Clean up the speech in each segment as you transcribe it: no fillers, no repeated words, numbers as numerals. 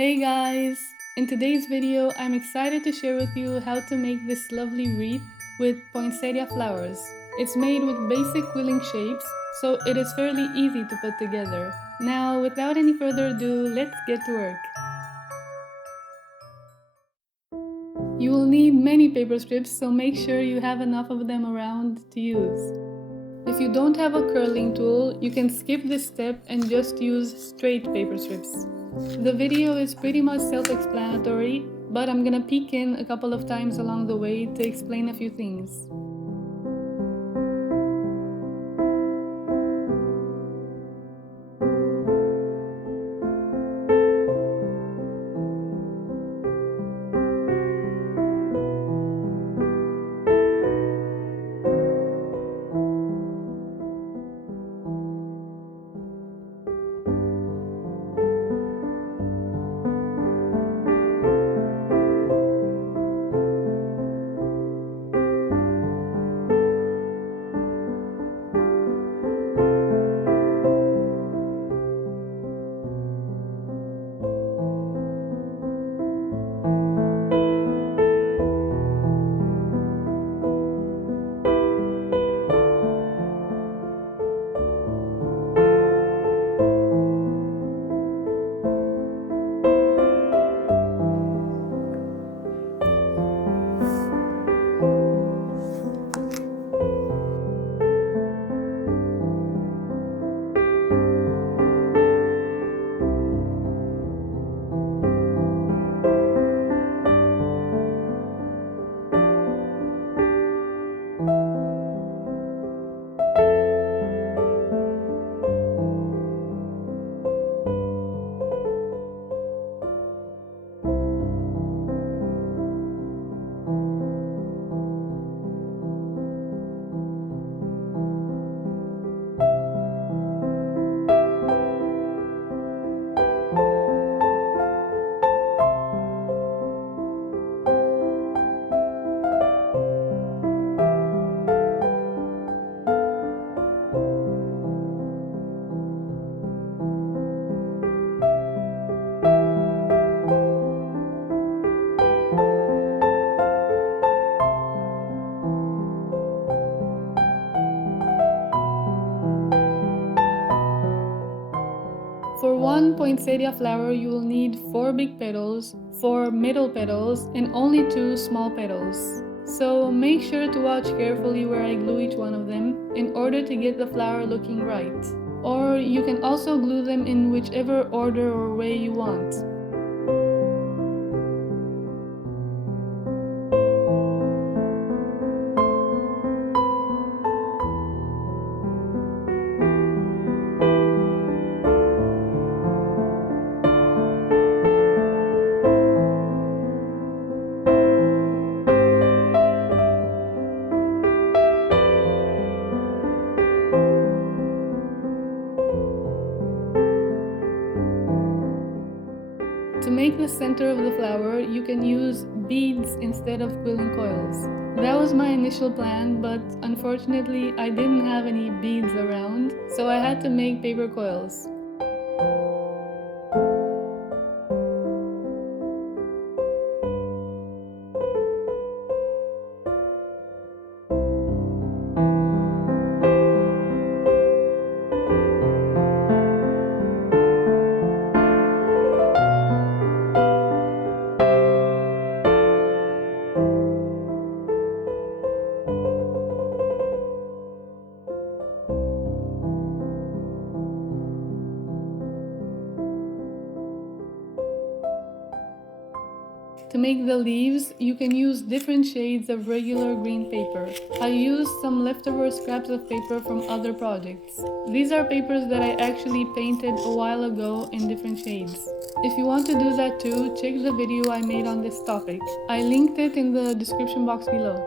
Hey guys! In today's video, I'm excited to share with you how to make this lovely wreath with poinsettia flowers. It's made with basic quilling shapes, so it is fairly easy to put together. Now, without any further ado, let's get to work. You will need many paper strips, so make sure you have enough of them around to use. If you don't have a curling tool, you can skip this step and just use straight paper strips. The video is pretty much self-explanatory, but I'm gonna peek in a couple of times along the way to explain a few things. For one poinsettia flower, you will need 4 big petals, 4 middle petals, and only 2 small petals. So make sure to watch carefully where I glue each one of them in order to get the flower looking right. Or you can also glue them in whichever order or way you want. To make the center of the flower, you can use beads instead of quilling coils. That was my initial plan, but unfortunately I didn't have any beads around, so I had to make paper coils. To make the leaves, you can use different shades of regular green paper. I used some leftover scraps of paper from other projects. These are papers that I actually painted a while ago in different shades. If you want to do that too, check the video I made on this topic. I linked it in the description box below.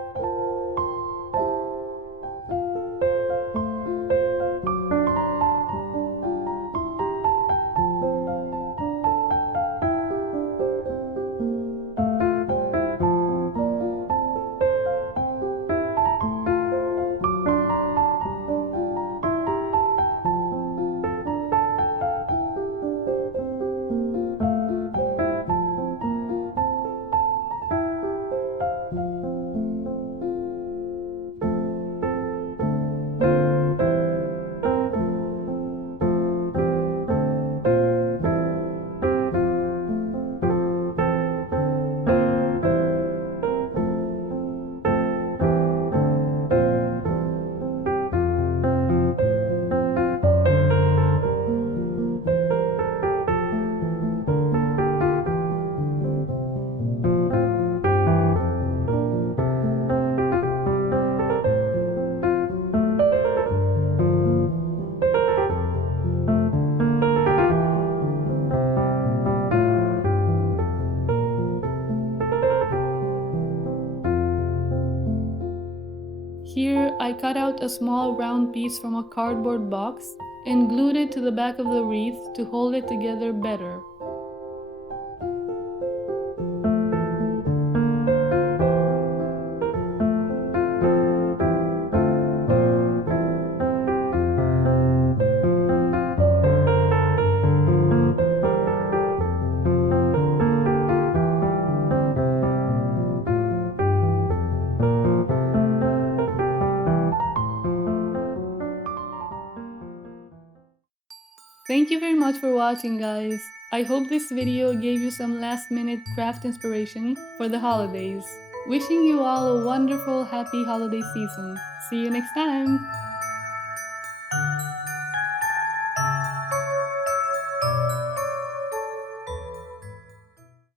I cut out a small round piece from a cardboard box and glued it to the back of the wreath to hold it together better. Thank you very much for watching, guys. I hope this video gave you some last-minute craft inspiration for the holidays. Wishing you all a wonderful, happy holiday season. See you next time!